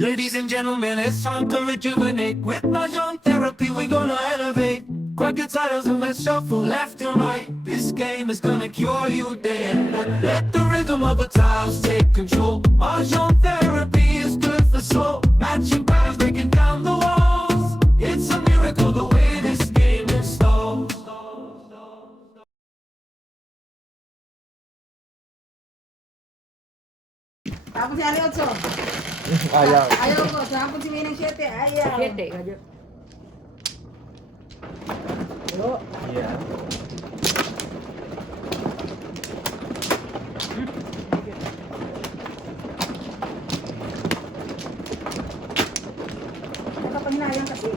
Ladies and gentlemen, it's time to rejuvenate. With Mahjong therapy, we're gonna elevate. Grab your titles and let's shuffle left and right. This game is gonna cure you day and night. Let the rhythm of the tiles take control. Mahjong therapy is good for soul. Matching patterns, breaking down the walls. It's a miracle the way this game installs. Tapos si Ali 8. Ayaw. Ayaw ko. Tapos si Minang 7. Ayaw. 7 aja. Yo. Yeah. Nakapanginayang kasi.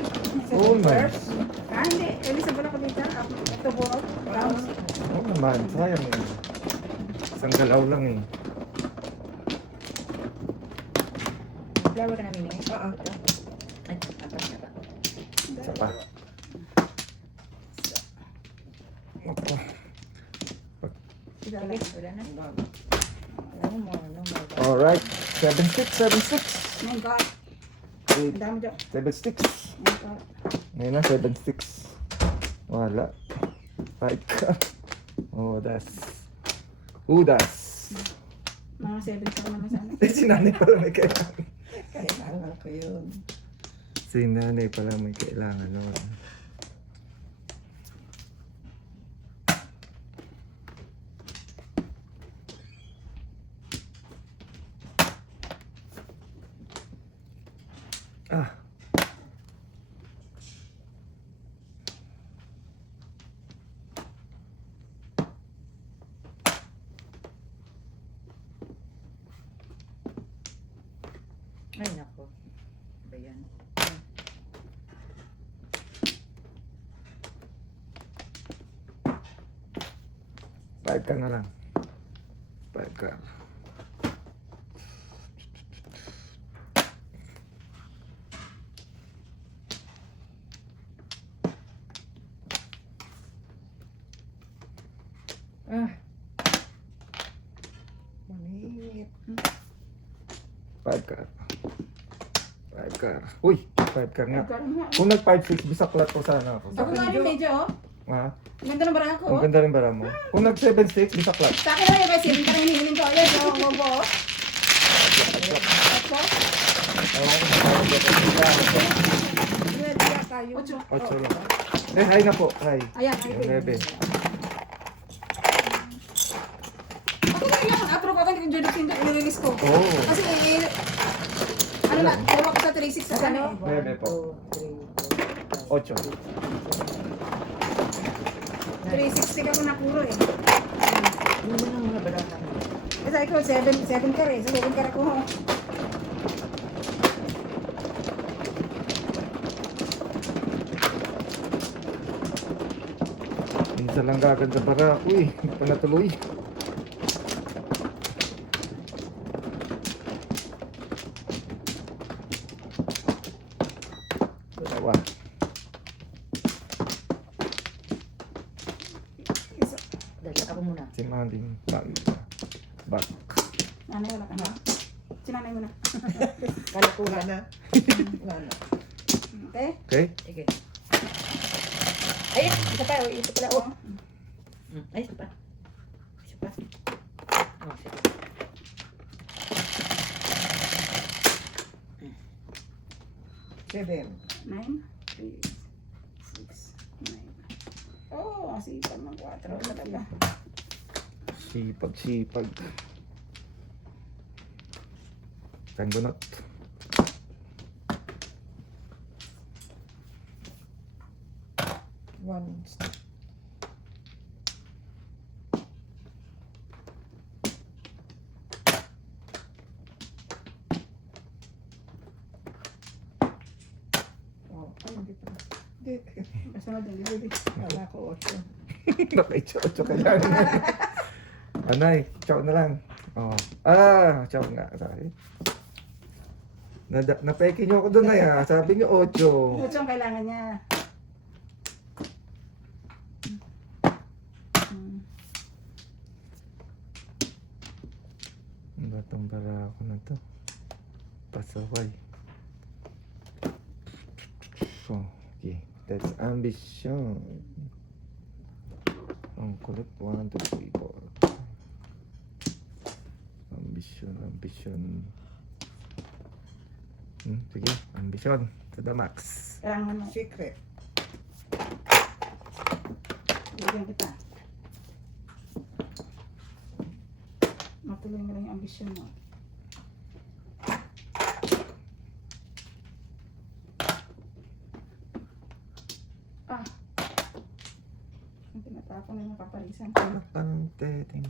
Oo, man. First. Hindi. Elisa pala ko dito. Ito po. Rounds. Oo naman, sayang eh. Isang galaw lang eh. Flower ka namin eh. Oo. Ay, apa. Isa pa. Opo. Sige, wala na. No more. Alright. 7-6, 7-6. Oh my God. Ang dami dyan. 7-6. Oh my God. Ngayon na, 7-6. Wala. 5 ka. Oh, das. Udas. Mga 7 pa naman sana. Eh, si nanay pala may kailangan. Kailangan ko yun. Si nanay pala may kailangan nun. Ah. Ay, nako. Ba yan? Five ka na lang. 5 ka. Ah, Manip. 5 ka. 5 ka. Uy, 5 ka nga. Ikaw nga. Kung nag 5-6, bisaklat ko sana ako. Ako nga rin medyo. Ha? Ang ganda ng bara ko. Ang ganda rin bara mo. Kung nag 7-6, bisaklat. Sa akin lang yung kasi yung parang hinihiling ko. Ayan, yung bobo. Opo. Ready na tayo. 8 lang. Eh, hi na po. Hi. Ayan, Yung ay, 9. ako na yung approve ako yung Judith Tinder i-release ko. Oo. Kasi ano na, dalawa ko sa 3-6 sa ano. 9 po. 8. 360 ka ko na puro eh. yun na ang mga barata mo. Kasi ako 7 ka rin. So 7 ka ko. Minsan lang gaganda bara. Uy, hindi pa natuloy. Dalawa. Dali, ako muna. Si Maling back. Nanay wala ka na. Sinanay mo na. Kala ko na. Okay? Okay? Sige. Ay, isa pa. Isa pala. Oh. Ay, isa pa. Isa pa. Oh, sige. Seven. 9, 3, 6, 9. Oh, asipag ng 4 talaga. Sipag. Tanggunot. One. Oh, ay, hindi pa. Hindi. Basta na din, hindi. Wala ko 8. Naka-8 ka lang. Anay, chow na lang. Oh. Chow nga. Sorry. Napeke niyo ako doon na ya. Sabi niyo 8. 8 ang kailangan niya. Batang bara ako na to. Pasaway. Oh, okay. That's ambition. Ang kulit. 1, 2, 3, 4. Ambition. Sige, ambition. To the max. Kailangan mo. Secret. Bigyan kita. Matuloy mo lang yung ambisyon mo. Ah. Ang tinatapon na yung paparisan. Anak ka ng teteng.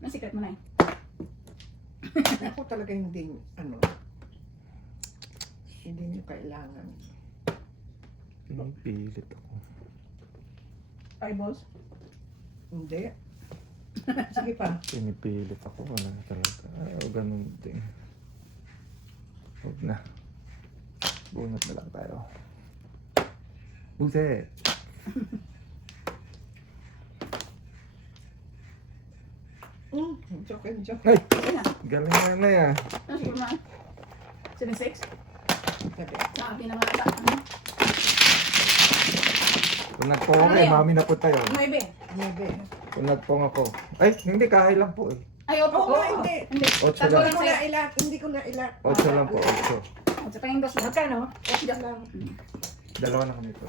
Anong secret mo na eh? Ako talaga hindi, hindi nyo kailangan. Pinipilit ako. Eyeballs? Hindi. Sige pa. Pinipilit ako. Wala na talaga. Ayaw, ganun din. Huwag na. Bunot na lang tayo. Buset! Joke. Ay! Sige na. Galing na na yan. Ano siguro na? 7-6? Sabi. Sa pinamata. Kung nagpong ako, mami na po tayo. 9. Nebe. Kung nagpong ako. Ay, hindi, kahay lang po eh. Ay, opo. Oo, hindi. Hindi. Ocho Tatlo lang. lang Hindi sa'yo. ko na ilak. 8 lang po, 8. Sa tayong dos. Magkano? 8 lang. Dalawa na kami po.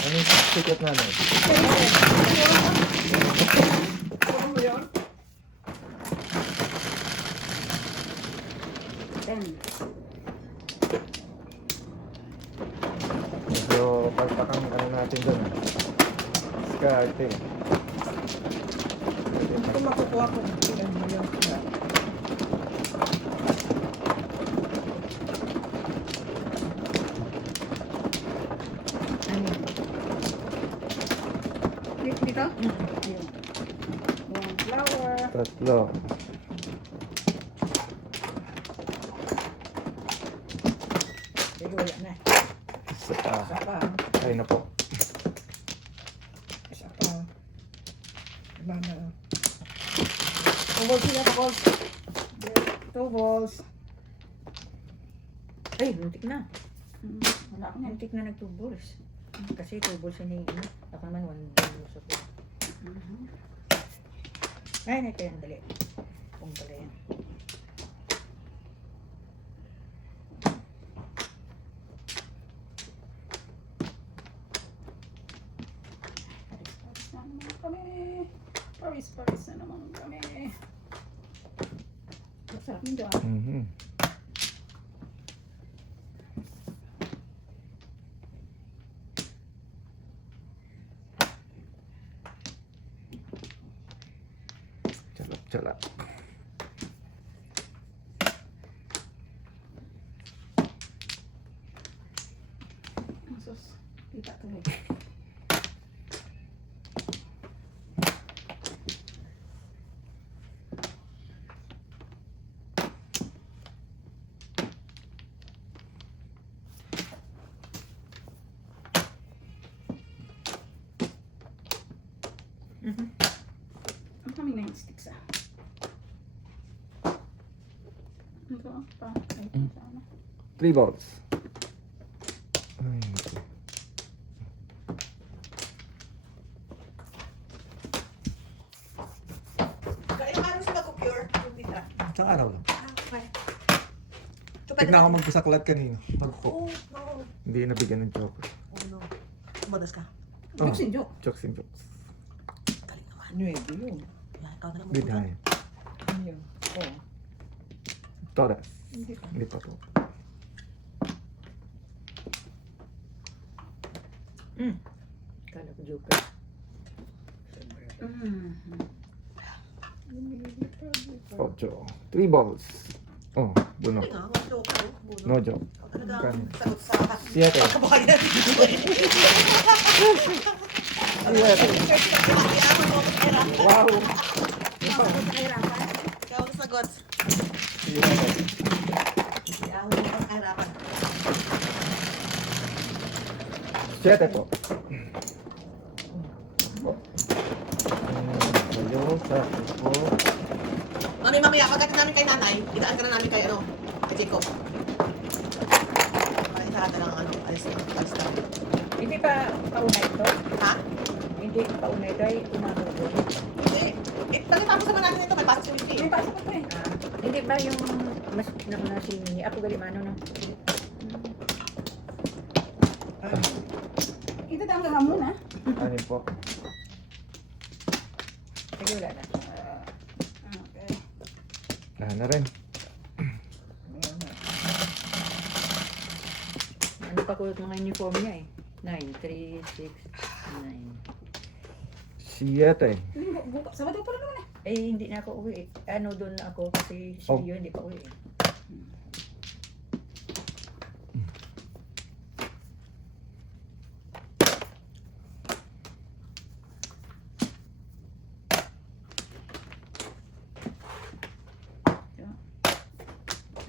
Ano yung sikat na nun? Ano mo yun? 10. Medyo palpakang ano natin doon. Skarte. Kung makukuha ko, ilan mo yun? Ano? Dito? Ayun. One flower. Tatlo. Pero wala na. Isa pa. Isa pa. Ay na po. Isa pa. Iba na. Tubol sila, tubol. 2 balls. Ay, muntik na. Wala ko yan. Muntik na nag-2 balls. Kasi 2 balls yun yung ako naman 1 balls ako. Ay, ito yan, dali. Kung pala yan. Paris na naman kami. Masarap nito ah. Mhm. Calap. Sus, kita tuloy. Ang kami na yung sticks ah. Ito pa. Ay, sana. 3 balls. Ay, ito. Kailan araw sila ko-pure? Yung titra. Isang araw lang. Okay. Tignan ako magpasaklat kanina. Pagko. Oo. Hindi nabigyan ng chocolate. Oh, no. Umadas ka. Jokes and joke. Jokes and jokes. Galing naman. Nuwede yun. Yan, ikaw na lang Good high. Ano yun? Oo. Todas. Hindi pa. Hindi pa po. Kala ko joker. Ocho. 3 balls. Oh, buno. Nga, mga joke ko. Buno. No joke. Talagang Kan. sagot sa 7. kabayan. 7. Wow. Ikaw ang sagot. 11. Ikaw ang kahirapan. 7 po. po. Kayo, tapos po. Mami, mamaya, pagdating namin kay nanay, idaan ka na namin kay ano, kay Jacob. Ay, lahat na lang ano, ayos na. Hindi pa paunay ito? Ha? Hindi paunay ito ay umano ko. Hindi. Pagkatapos naman natin ito, may pasok si Vicky. May pasok ko eh. Hindi ba yung mas nauna si Mini? Ako galimano no? Ito tang ka muna. Ano po? Sige, wala na. Okay. Wala na rin. Ano pa kulot mga uniform niya eh? 9, 3, 6, 9. 7. Sabado pa naman eh. Eh, hindi na ako uwi eh. Ano doon na ako kasi si Oh. Rio hindi pa uwi eh.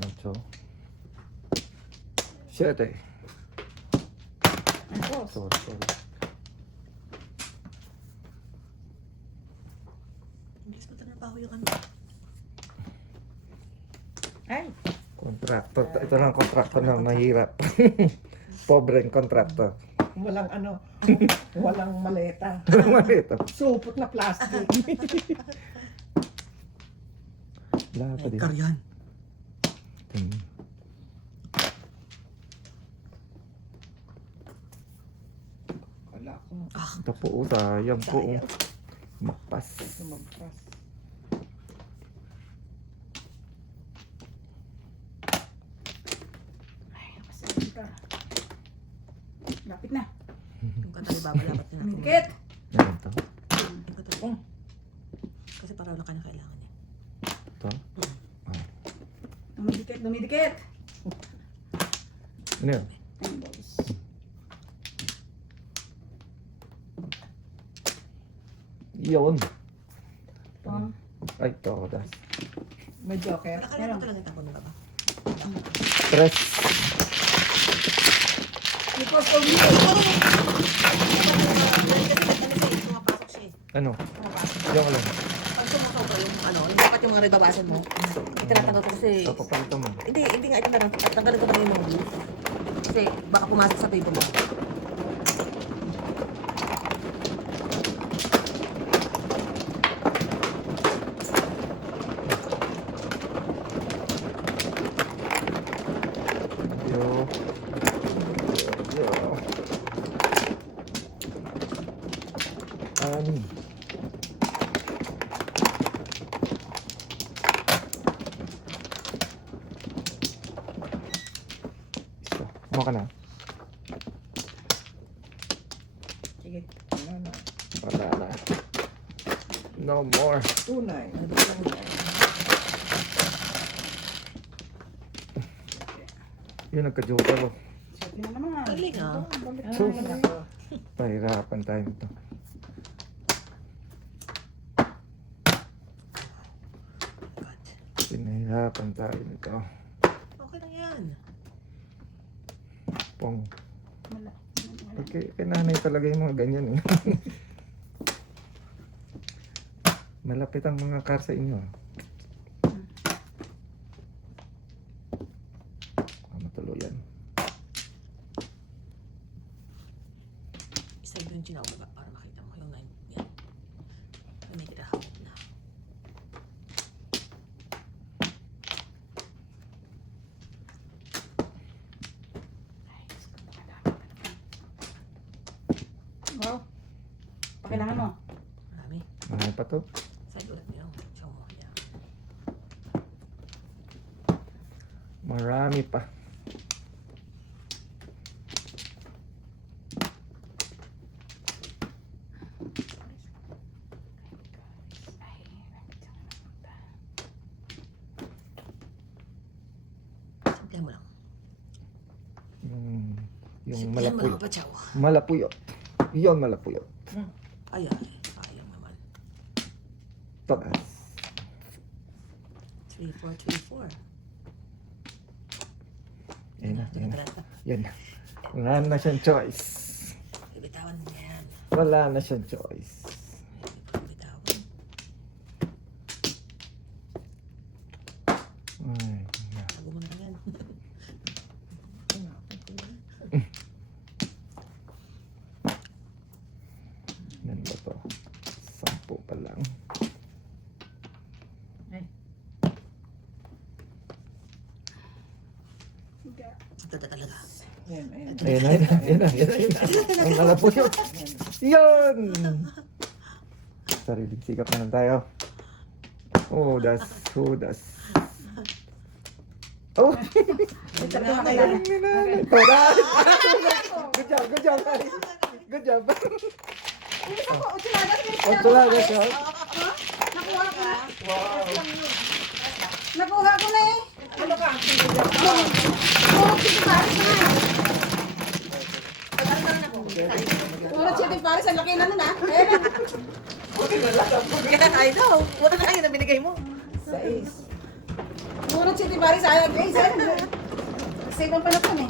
Ocho. 7. Ang boss. Sorry. Bilis mo trabaho yung ano. Ay! Kontraktor. Ito lang kontraktor na mahirap. Pobreng kontraktor. Walang ano, walang maleta. Ito. Supot na plastic. Wala pa din. Karyan. Wala ko. Ito po, sayang po. Makpas. Sumagpas. Ay, nakasabi ka. Lapit na. Yung kanta ni Baba, dapat nila. Dumidikit. Yan ito. Yung kanta. Kasi para wala ka na kailangan eh. Ito. Dumidikit. Ano yun? Ang boss. Yun. Pang. Ay, ito. Das. May joker. Nakalimutan ko lang yung tapon ni Baba. Tres. Because of you. Kasi pumapasok siya eh. Ano? Yung alam. Pag sumusobra yung ano, yung dapat yung mga ribabasan mo, tinatanggal ko kasi, Ito, papalito mo. hindi nga ito na lang, tanggalin ko na yung mga glue. Kasi baka pumasok sa table mo. Yo. Yo. Ani. Isa. Kuha ka na. Sige. Wala na. Wala na. No more. Tunay. Yun, nagka-joker ko. Siyempre na naman. Galing ah. So, pahirapan tayo nito. God. Pinahirapan tayo nito. Okay lang yan. Pong. Wala. Kay nanay talaga yung mga ganyan eh. Malapit ang mga car sa inyo. Matuluyan. Isa yung chinaw baba para makita mo yung 9. Yan. May kita hawak na. Wow. Pakailangan mo. Marami. Marami pa to. Side ulit mo yung show mo. Yan. Marami pa. Simplihan mo lang. Yung Simplihan mo lang, malapuyot. Pachaw. Malapuyot. Yun, malapuyot. Ay, ay. Sayang naman. Taas. 3, 4, 3, 4. Yan na, yan na. Taranta. Yan na. Wala na siyang choice. Ibitawan mo yan. Wala na siyang choice. Ayan na, ayan na, ayan na, ayan na. Ang malabo yun. Yun! Sariling sikap na lang tayo. Oh, das. Oh, das. Oh! Galing ni nanay. Oh, das! Good job, good job, guys. Good job. Ocho lang, guys. Oh. Nakuha ko na. Wow. Nakuha ko na eh. Ano ka? Puro City Paris na eh. Puro City Paris. Ang laki na nun ah. Ayan. Yan, I know. Wala na yun na binigay mo. Sais. Puro City Paris. Ayan. Eh, save ang panapon eh.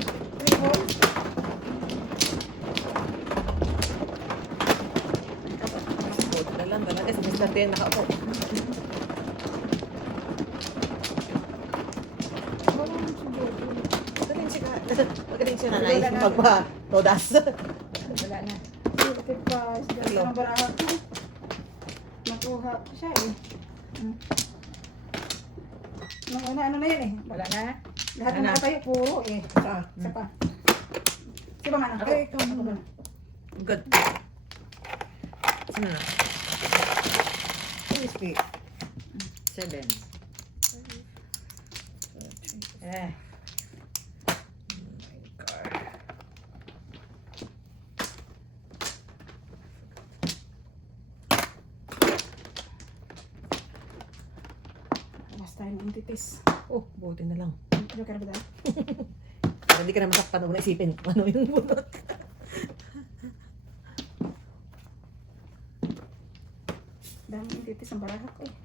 Wala lang talaga. Si Mr. Ten nakaupo. Magaling si nanay. Magpa-todas. Wala na. City Paris. Dali ng barahat ko. Nakuha ko siya eh. Nung una, ano na yun eh. Wala na. Lahat ng nakatayo, puro eh. Isa pa. Siya ba nga na? Ay, ikaw muna. Good. Sino na? Crispy. 7. Eh. Last time, entities. Oh, buti na lang. Ano ka na ba dahil? Para hindi ka na masakpan kung naisipin kung ano yung bunot. Daming entities ang barahat ko eh.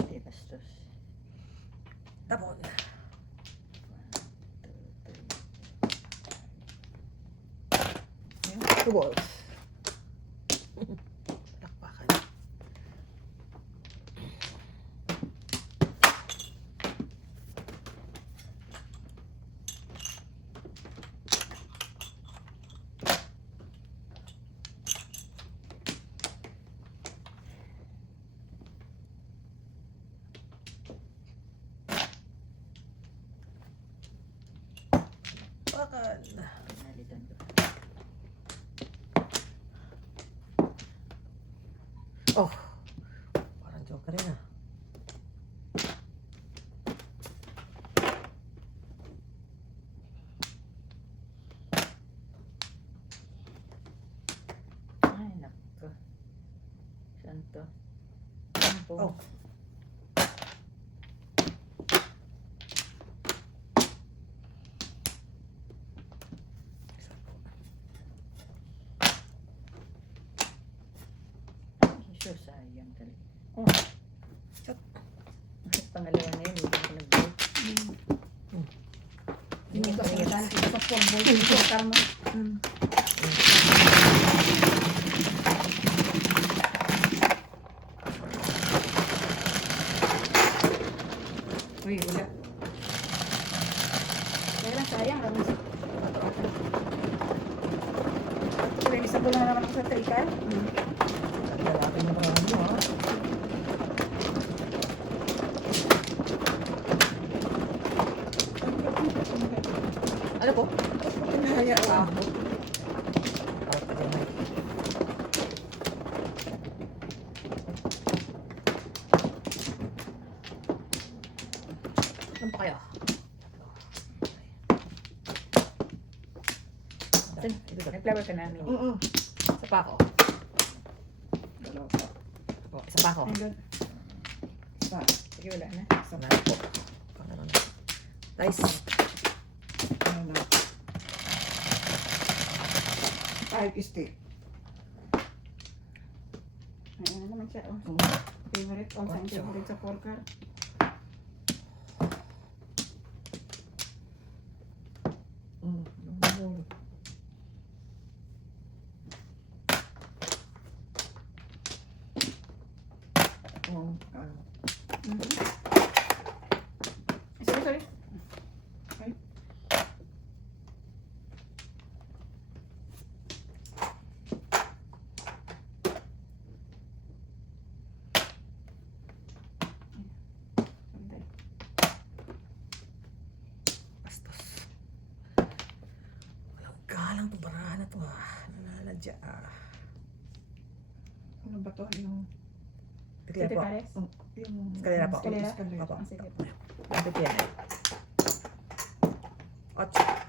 Hindi bastos. Tapon. 2 balls. Takpakan. Takpakan. Nalitan ko. Oh. Parang joker rin ah. Ay, naku. Santo. Sampo. Oh. So, sayang talaga. Oh. Bakit pangalawa na yun? Hindi ko nag-break. Hindi ko sa sa football. Hindi ko karma. Uy, wala. Kaya lang sayang. Kaya isa ko lang naman ako sa trikal. Lalaki na parang mo ah. Ano po? Pinahaya ako. Ano pa kaya? Nag-flower ka namin. Isa pa ako. Dalawa pa. Oh, isa pa ako. Ayun. Isa. Sige, wala na. Isa Ano pa. po? Ano na? Nice. Ano na? 5 stick. Ayan naman siya. Oh. Favorite. All time favorite sa 4 card. Nahulog. Oh, ano. Sorry, sorry. Bastos. Walang galang to, barahan na to Naladya Ano ba to? Yung... Tikla po. Pares? Yung... Eskalera po. Eskalera? Opo. Ah, sige. Ito yan. 8.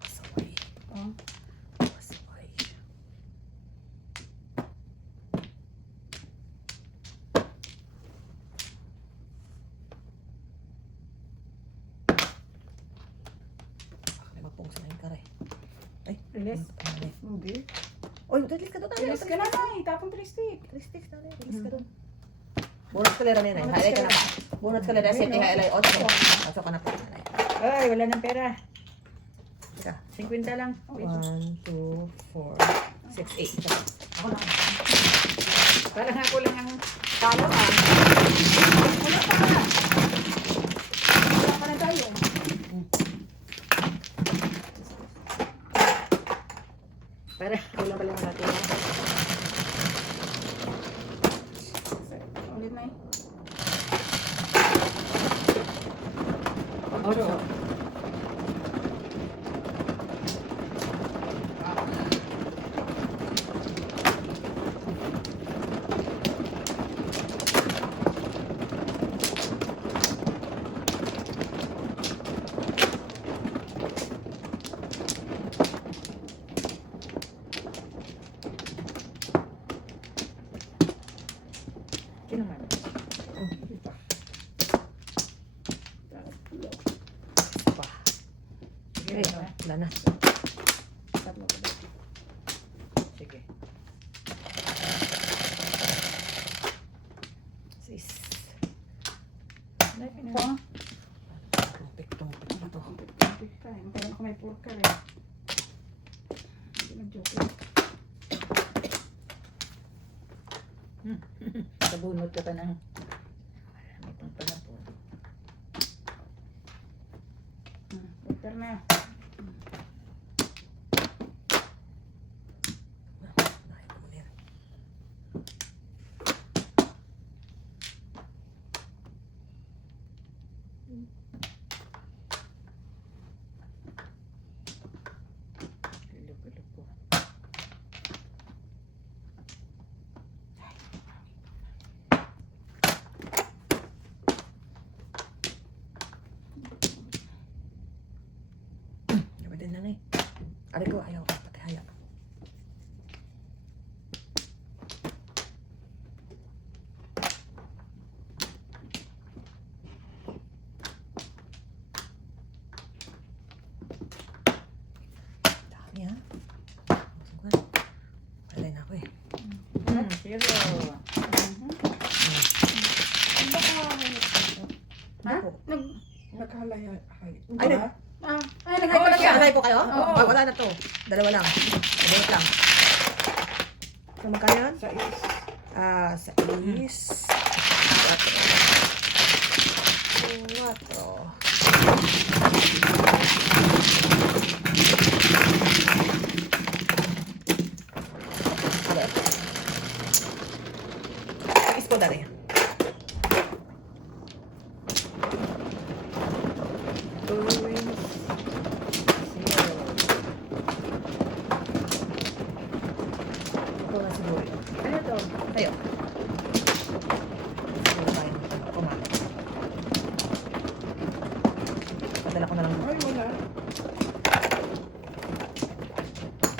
Pasaway. Oh. Pasaway. Bakit magpungsa na yung kare? Release. Hindi. Oy, release ka doon. Release ka na, Nay. Tapon plastic. Release ka doon. Release ka doon. Bunot ka lera nila. Highlight ka na pa. Bunot ka lera. Set highlight 8. Pasok ka na po. Ay, wala nang pera. Teka. 50 lang. 1, 2, 4, 6, 8. Ako na. Parang ako lang ang talo Wala pa na tayo. Para ako lang pala natin. Ulit, Nay. Ocho. Sino man? Pa. Sige. Wala na. Tatlo pa ba? Sige. 6. Ito, ah. Tumpik na to. Tumpik ka. Kaya ako may purka rin. Hindi nag-joke lang. Sabunot ka pa ng may pangpanapon. Doktor na. Lupo-lupo. Gawin na na eh. Aray ko, ayaw. Pati haya. Dami ha. Palay na ako eh. Zero. Ha? Nag... Naghalay. Ay, Ay, Ay, pala siya. Alay po kayo? Oo. Wala na to. Dalawa lang. Dalawa lang. So, magkano yun? Sa is. Sa is. 4. Is po dali. Ito na siguro. Ano to? Tayo. Siguro tayo. Kumain. Padala ko na lang. Ay, wala.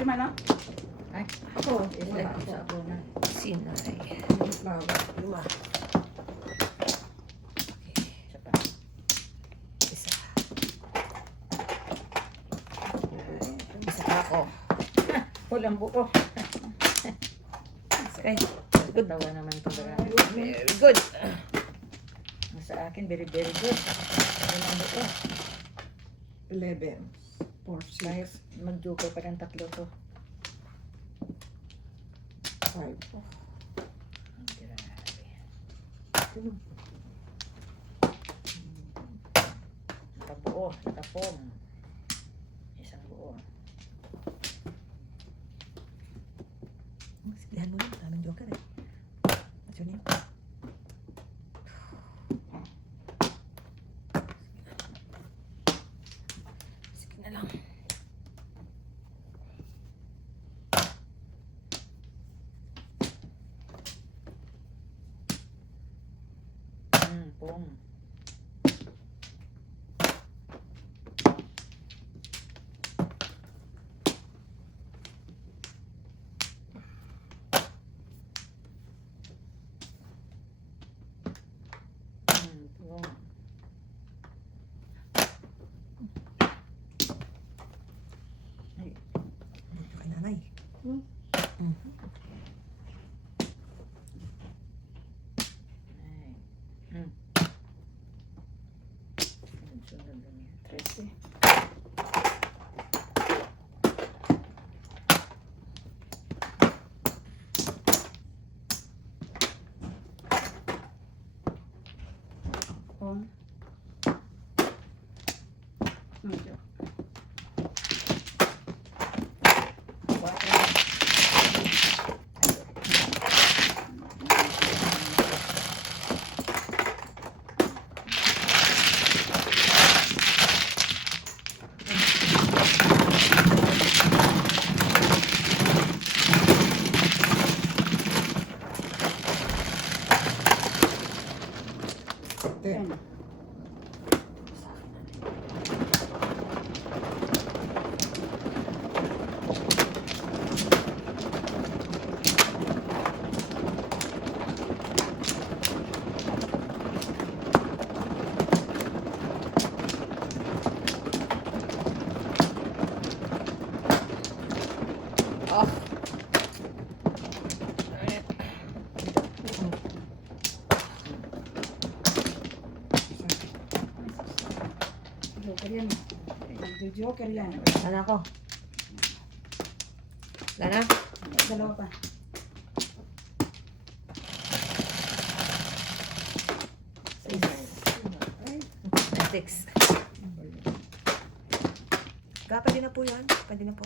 Lima na? Ay, Ako. isa ako na. Sinay. Yung flower. 5. Isa pa. Isa. Walang buo. Okay. Good. Tawa naman ito. Very good. Sa akin, very, very good. Walang buo. 11. 4, 6, Kahit mag-joker pa ng tatlo to. 5. Nakabuo, nakapong. Isang buo. Siglihan mo lang. Daming joker eh. What's your name? Sige na lang. Pong. Pong. Ay, Dito kay nanay. ay. Sunod lang yan. 13. Pong. Medyo. 10. Joker yan. Nagjo-joker yan. Lana ako. Lana? Dalawa pa. Six. Pwede na po yan. Pwede na po.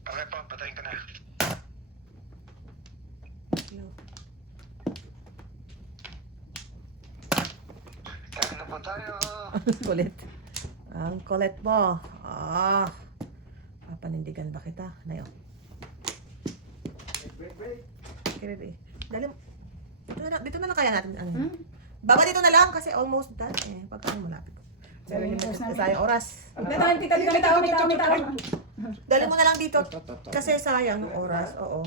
Okay po, patayin ka na. Thank you. Kaya na po tayo. Kulit. Ang kulit mo. Papanindigan ba kita? Nayo. Wait. Kaya dali mo. Dito na lang kaya natin. Ano? Baba dito na lang kasi almost done eh. Pagka malapit. 7 minutes na sayang oras. Dali mo na lang dito. Kasi sayang ng oras. Oo.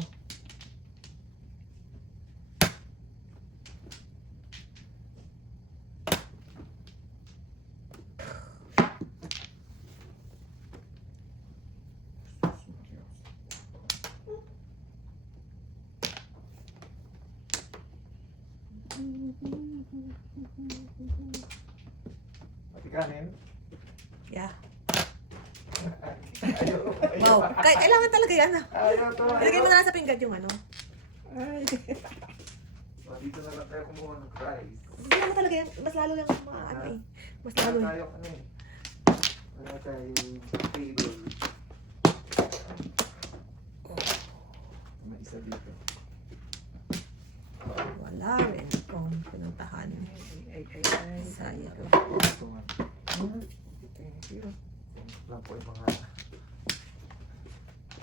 Matikanin. Yeah. Ayoko. Wow. Kailangan talaga yan. Ayaw to. Ilagay mo na lang sa pinggan yung ano. O, dito na lang tayo kumuha ng prize. Hindi naman talaga yan. Mas lalo yung mga ano eh. Mas lalo Wala eh. tayo ano eh. Wala tayong table. May isa dito. Wala rin kung pinuntahan. Sayang. Ito nga. Thank you. Lang po yung mga...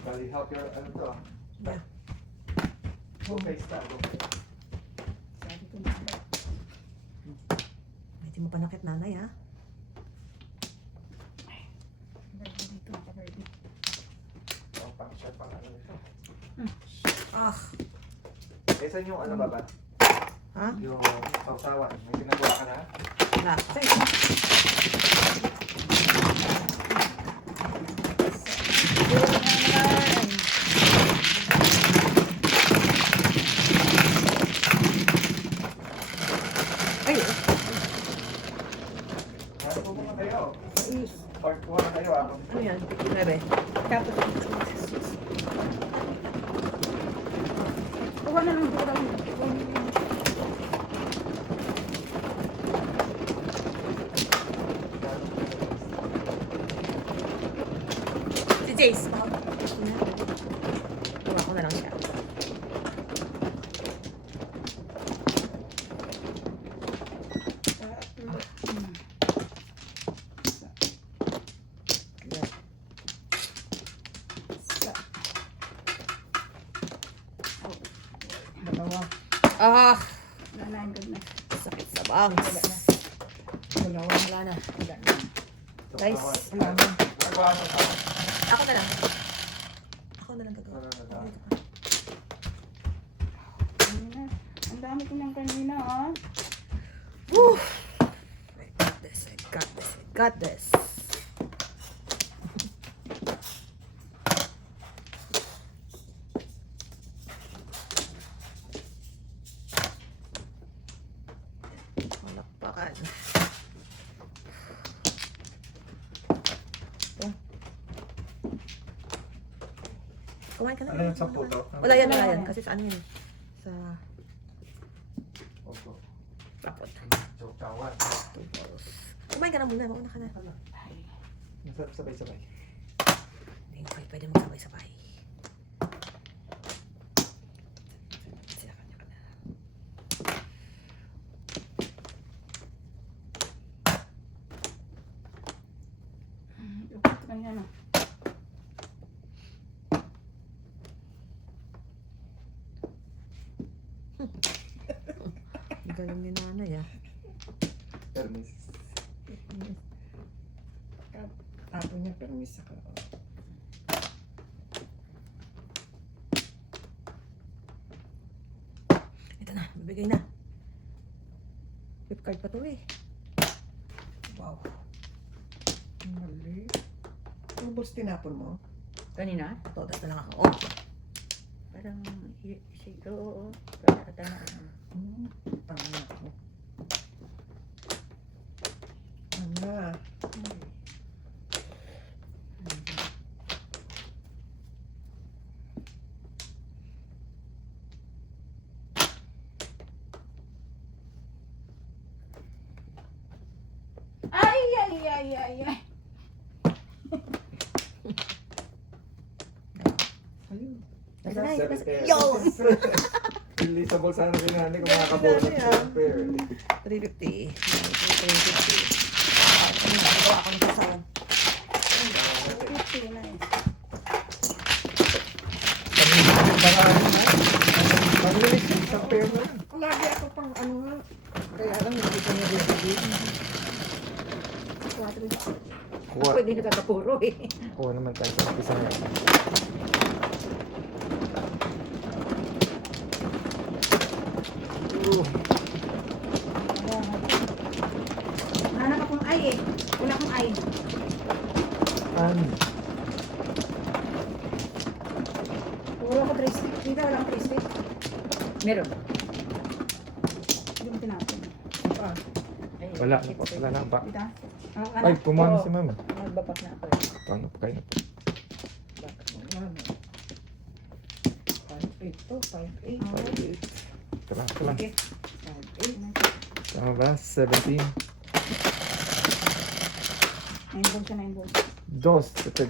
Bali, help your, ano to? Yeah. Okay, stop. Okay. Medyo mapanakit nanay ha. Ang pang-shot pang ano nito. Ah. Eh, saan yung ano ba ba? Ha? Yung sausawan. May ginagawa ka na? Wala. Siguro na na kayo. Is. Part 1 na kayo ako. Ano yan? 9. Tapos, kuha na lang dito. Si Jace. Kuha ko na lang siya. Dalawa. Ah! Wala na, good na. Sakit sa bangs. Dalawa. Wala na. Guys, Wala na. ako na lang. Ako na lang gagawa. Kanina. Ang dami ko niyang kanina, ah. Woo! I got this. I got this. I got this. Malakpakan. Kumain ka na. Ano yung 10 to? Wala yan, wala yan. Kasi sa ano yun? Sa Opo. tapot. Joke tawan. Kumain ka na muna. Mauna ka na. Masarap sabay-sabay. Hindi ko kayo pwede magsabay-sabay. Sila kanya-kanya. Lukot lang yan, ah. Galing ni nanay ah. Hermes. Ako niya, permis ako. Ito na, bibigay na. Flip card pa to eh. Wow. Mali. Ubus tinapon mo? Kanina? Todas na lang ako. Oh. Parang, oo. Parang na. Tama ako. Tama. Ay, ay, ay, ay, ay. Ayun. Nasa na, nasa. Seven Yo! Relatable sana si nanay kung makakabunot siya. Pero, 350. 350. Nagawa ako ng sasawan. 50 na eh. pag-release yung isang pair na lang. Lagi ako pang ano nga. Kaya lang hindi ko na rin. Kuha. Pwede nakakapuro eh. Kuha naman tayo sa isa nga. Hanap akong ay eh. Wala akong ay. Puro ako 3 stick. Dito wala akong 3 stick. Meron. Hindi mo tinapon. Ay, Wala na po. Wala na ba? Dito. Ay, pumano si mama. Magbapak na ako eh. Paano pa kayo na po? Bakit? Ano? 5'8 to, 5'8. 5'8". Tara, ito lang. 5'8. Tama ba? 17. 9 volts siya, 9 volts. Dos. Ito.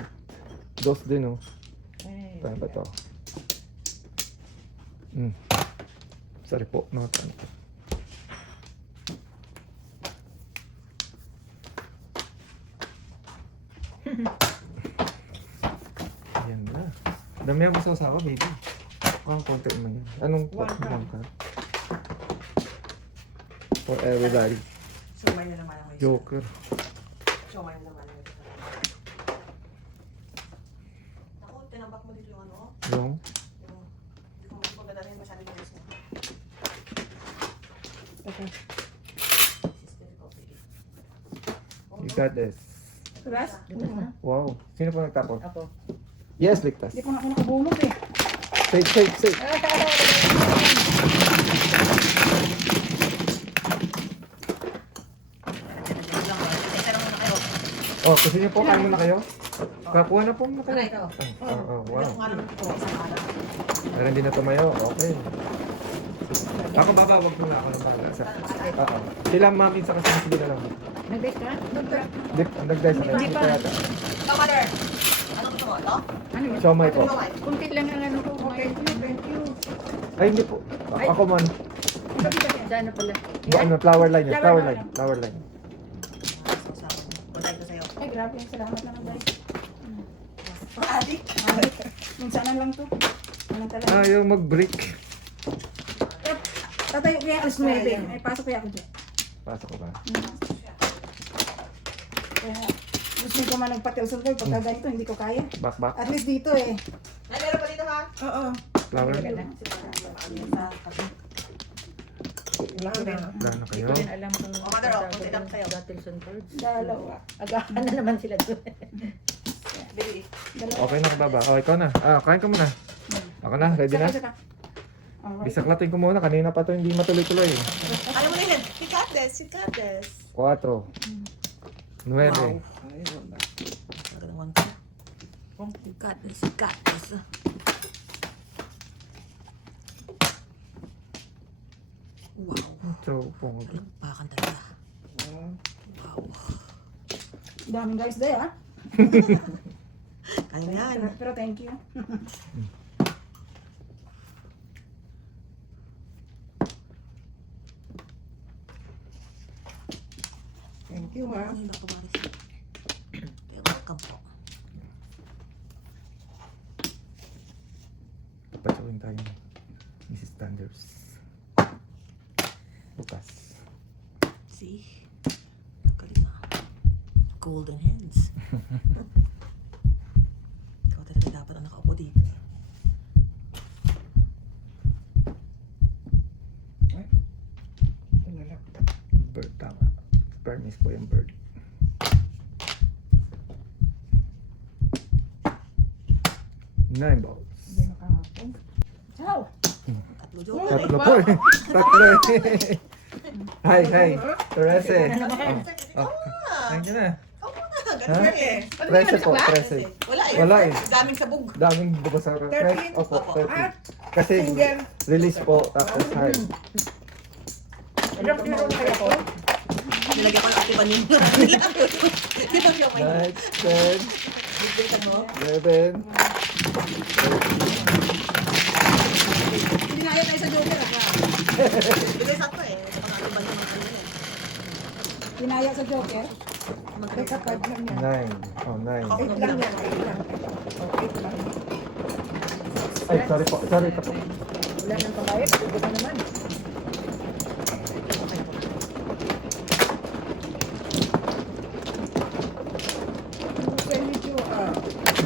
Dos din, oh. Ay, Paano ba ito? Sorry po. No, paano po? Ayan na. Dami ako sa usawa, baby. Ang konti naman yan. Anong One card. one card? For everybody. Sumay na naman ako. Joker. Sumay na naman ako. Ako, tinambak mo dito yung ano? Yung? Yung, hindi ko magpagdadalhin masyadong yung guys mo. Okay. Sister coffee. You got this. Tulas? Wow. Sino pa nagtapon? Ako. Yes, ligtas. Hindi ko na ako nakabunot eh. Safe, safe, safe. Isa lang muna kayo. Oh, kasi niyo po, kain muna kayo. Kakuha na po muna kayo. Ano ito? Oh, Hindi wow. ako nga naman ito. Isang araw. Meron din na tumayo. Okay. Ako baba, wag muna ako ng bahala. Oo. Sila mami sa kasi sige na lang. Nag-bake ka? Dip, ang nagday sa Hindi kanya. pa. Yata. Ito, mother. Ano gusto mo? Ito? Ano yun? Siomay po. Ito, Mike. Kunti lang ang ano ko. Thank you. Ay, hindi po. Ako man. Sa ano pala? Ano, flower line yun. Flower Flower line. line. Flower line. Punta ito sa'yo. Ay, grabe. Salamat naman, guys. Adi. Minsanan lang to. Ano talaga? Ayaw mag-break. Tatay, kaya alas 9. Ay, pasok kaya ako dyan. Pasok ko ba? Kaya, gusto ko man nagpatiusan ko. Pagka ganito, hindi ko kaya. Back, back. At least dito eh. Ay, meron pa dito ha? Oo. Flower. Sa kape. Wala na. Wala na kayo. Hindi ko rin alam kung Oh, mother, oh, kunti lang sa'yo. Datilson Birds. Dalawa. Agahan na naman sila doon. Bili. Dalawa. Okay na ka baba. Oh, ikaw na. Kain ka muna. Ako na, ready na? Saka. Alright. Bisaklatin ko muna. Kanina pa to hindi matuloy-tuloy. Ano mo na yun? You got this. You got this. 4. 9. Ay, wala. Magandang one ka. You got this. You got this. Wow. So, pong. Bakang talaga. Wow. Daming guys day, ah. Kaya mo yan. Pero thank you. Thank you, ha. Ano yung ako, Maris? Kaya welcome po. Pasukin tayo. Mrs. Thunders. Bukas. See? Galing na. Golden hands. Ikaw talaga dapat ang nakaupo dito. Ito na lang. Bird, tama. Permis po yung bird. Nine balls. Hindi nakahapon. Ciao. Tatlo joke. Tatlo po eh. Tatlo eh. Hi, hi. Terese. Oh. Thank you na. Ganun na eh. 13 po, 13. Wala eh. Wala eh. Daming sabog. Daming bukas sa 13? Opo, Opo. 13. Kasi Single. release po, tapos high. Ilang kilo na kaya ko? Nilagyan ko ng atiban yung nilagyan ko yung 9, 10, bigyan mo. 11. Hindi na ayaw tayo sa joker. Bigay sakto eh. Sa pang-atiban yung mga ano yan. Pinaya sa Joker. Teka, 5 lang yan. 9. Oh, 9. 8 lang yan. 8 lang. Oh, 8 lang. Ay, sorry po. Sorry po. Wala nang kabayad. Ito ka naman. Kaya medyo,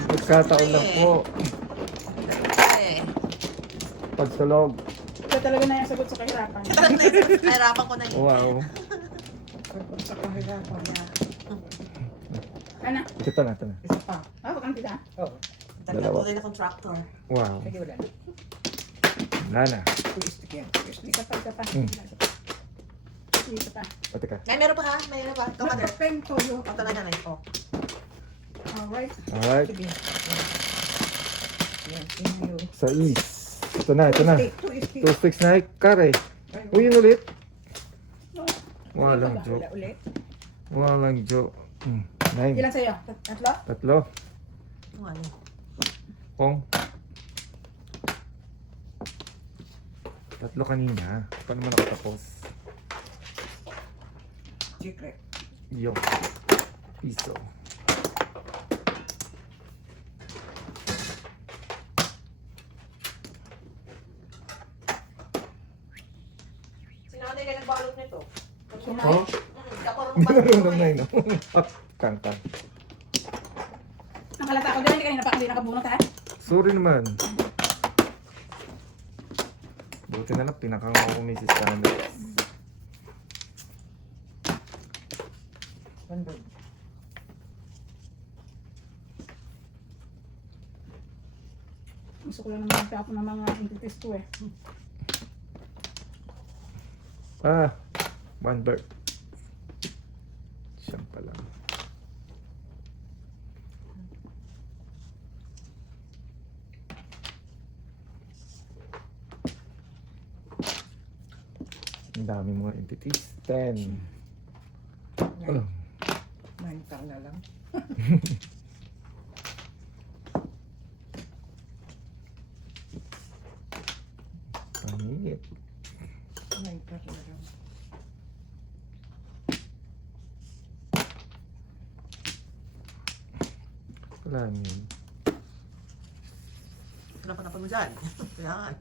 Nagkataon lang po. Eh. Pagsulog. Ito talaga na yung sagot sa kahirapan. Nahirapan ko na yun. Wow. pagod sa kahirapan niya. Ano? Ito na, ito na. Isa pa. Ah, bakang tita. Oh, Talagang tunay na contractor. Wow. Sige, wala na. Wala na. twist yan. Twist Isa pa, isa pa. Hmm. Isa pa. O, teka. May meron pa ha? May meron pa. Ito ka there. Pen toyo. Ito na yan eh. Oh. Alright. Alright. Sige. Yan, inyo. Sa east. Ito na, ito na. Twist. 2 sticks na kare. Uy, yun ulit. Walang Wala joke. ulit. Walang joke. 9. Ilan sa'yo? Tatlo? Tatlo. Ano ano? Pong. Tatlo kanina. Paano naman nakatapos? Secret. Yung piso. Sino ka tayo nagbalot nito? Oh? Ako Hindi na lang na yun. Kangkang. Nakalata ako dyan. Hindi kanina pa hindi nakabunot ha. Sorry naman. Buti na lang pinakangako ko Mrs. Sanders. Gusto ko lang naman tapon ng mga intitis ko eh. Ah, one bird. Siyang pa lang. Ang dami mga entities. 10. Oh, 9 car na lang. pangit. 9 car na lang. Wala yun. Napanapan mo dyan. Kaya nga.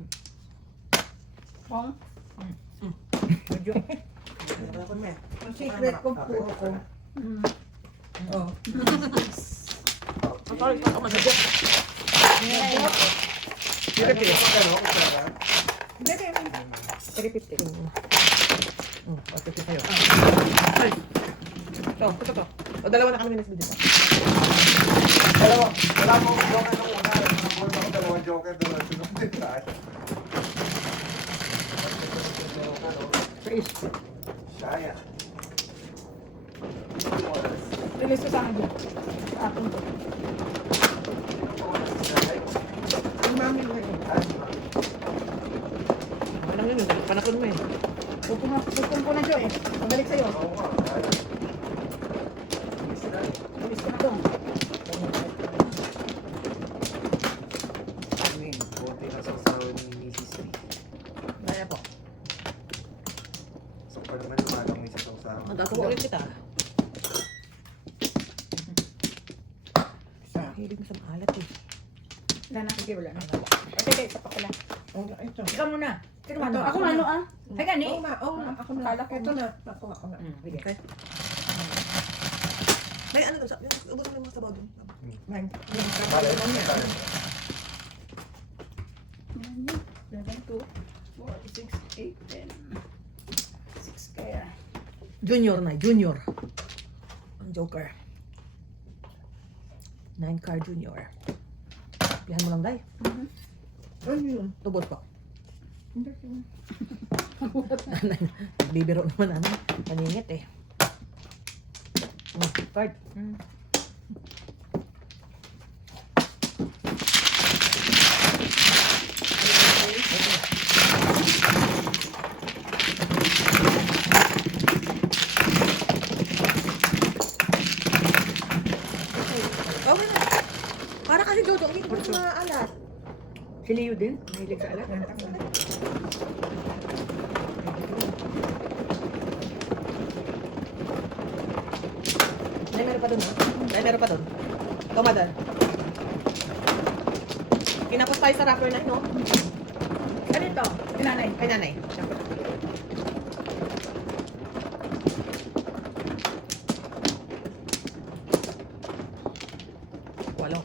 Pong. Medyo. Napanapan mo eh. Ang secret ko puro ko. Oh. Ang sorry, ako masadya. Hindi, 350. Okay, kayo. Ay! Ito. O, dalawa na kami dito. Wala mo joker nung una. Wala mo dalawang joker. Dalawang sunod din tayo. Saya. Release ko sa akin dyan. Sa akin to. ang mami mo yun. Ano lang yun, panapon mo eh. Pupong ko na dyan eh. Pabalik sa'yo. Release ko na to. Konti na sa usawa ni Mrs. B. Kaya po. So, pa naman lumalang may sa usawa. Magkakawa ulit kita. Isa. Hilig mo sa maalat eh. Wala na. Sige, wala na. Okay, isa pa pala. Oh, ito. Ikaw muna. Sino Ito, mano? Ako mano ah. Ay, gani. Oo nga, ako na. Kala ko Ito na. Nakuha ko na. Sige. Okay. May ano daw, ubos mo yung mga sabaw dun. 9 Bale, tayo. 11, 2, 4, 6, 8, 10. 6 kaya. Junior na, junior. Ang joker. 9 car junior. Pihan mo lang, Day. Ano yun? Tubos pa. Hindi. Bibiro naman, ano. Kaningit eh. Card. Okay na. Para kasi Jojo, hindi ko na alat. Si Leo din. Mahilig sa alat. Ay, meron pa dun, ha? Ay, meron pa dun. Tumadan. Kinapos tayo sa wrapper na, no? Ano ito? Tinanay. Kay nanay. Siyempre. Walo.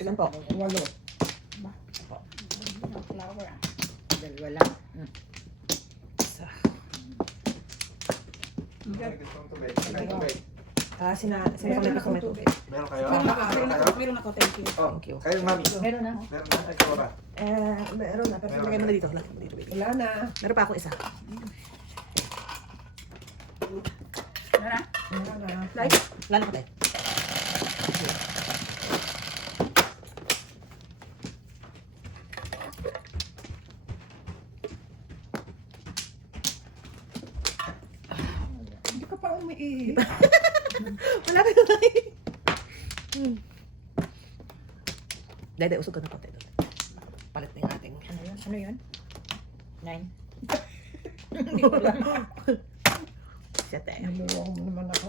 Ilan po? 8. Flower ah. Dalawa lang. Isa. Sina Meron pang akong may tubig. Meron kayo? Meron ako, thank you. Oh, Thank you. kayo, mami. Meron na. Meron na. Ikaw ba? Meron na. Pero lagay mo na dito. Lagay mo dito, baby. Wala na. Meron pa ako isa. Ano na? Wala na. Like? Wala na ko tayo. Hindi ka pa umiihi. Wala ka na tayo. Dede, usog ka na konti doon. Palit na yung ating. Ano yun? Ano yun? 9. Hindi ko lang. Sete. Niluwang mo naman ako.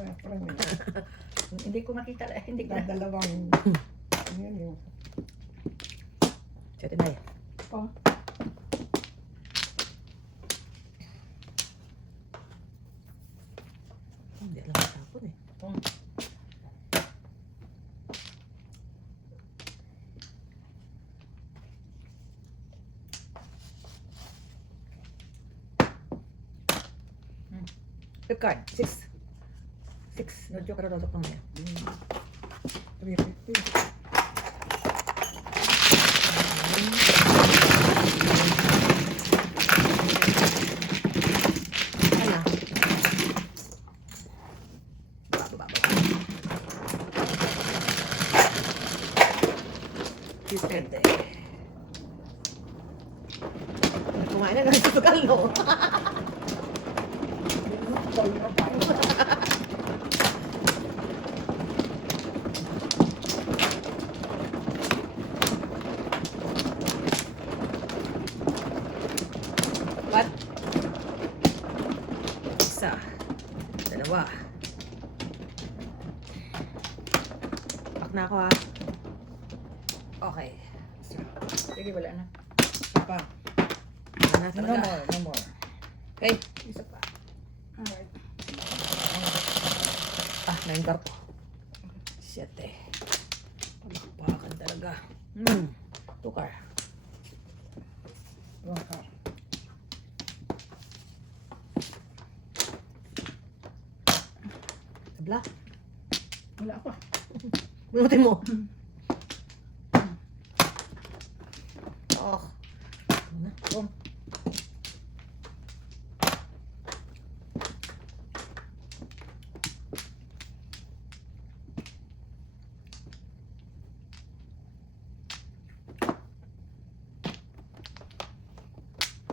Hindi ko makita. Hindi ko. Dadalawang. Yan yung. Sete na eh. Pong. Hindi alam ko tapon eh. Flip card. 6. 6. No joke ka na pa maya. 350. Ano? Baba. Sete. Kumain Ano na nagsusugal, no? What? Isa. Dalawa. Pak na ako, ha? Okay. Sige, wala na. Pa. Wala na No talaga. more, no more. Okay. Isa pa. Alright. Ah, 9 bar po. 7. Pagpakan talaga. 2 car. One car. Tabla. Wala ako. Bunutin mo. Oh. Ano? Boom.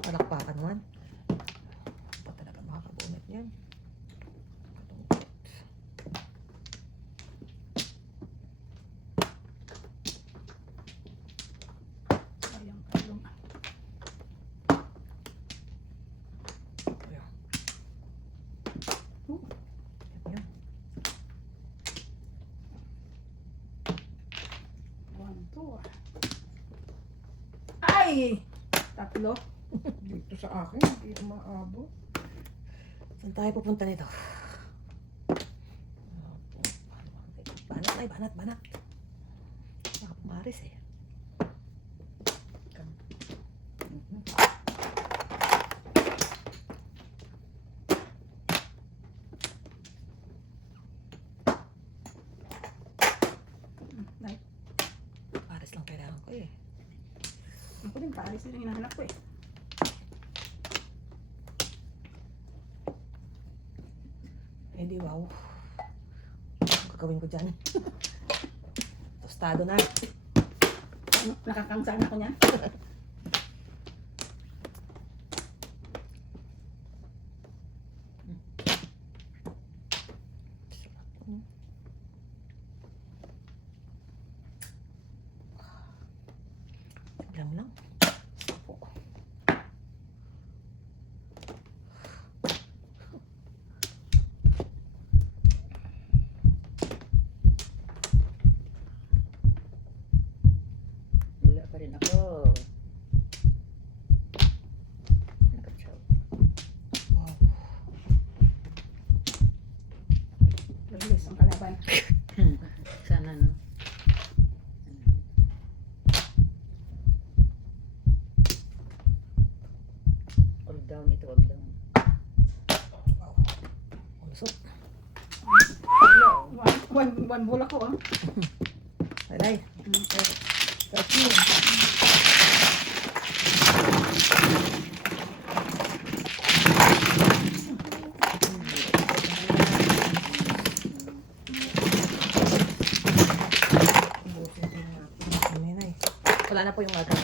Palakpakan man. Pa talaga makakabunot yan. Sayang kalong. Ayun. Yan. 1, 2. Ay! Tatlo. Dito sa akin, hindi umaabot. Saan tayo pupunta nito? Banat ay, banat, banat. Baka pumaris eh. Like, Paris lang kailangan ko eh. ako din, paalis din yung hinahanap ko eh. Eh di wow. Ang gagawin ko dyan? Tostado na. Ano, nakakangsaan ako niyan. Lang lang. Wala pa rin ako. Nakatsaw. Wow. Release ang kalaban. Sana, no? All down ito, all down. Ulusot. One bola ko ah. Alay. Wala na po yung aga.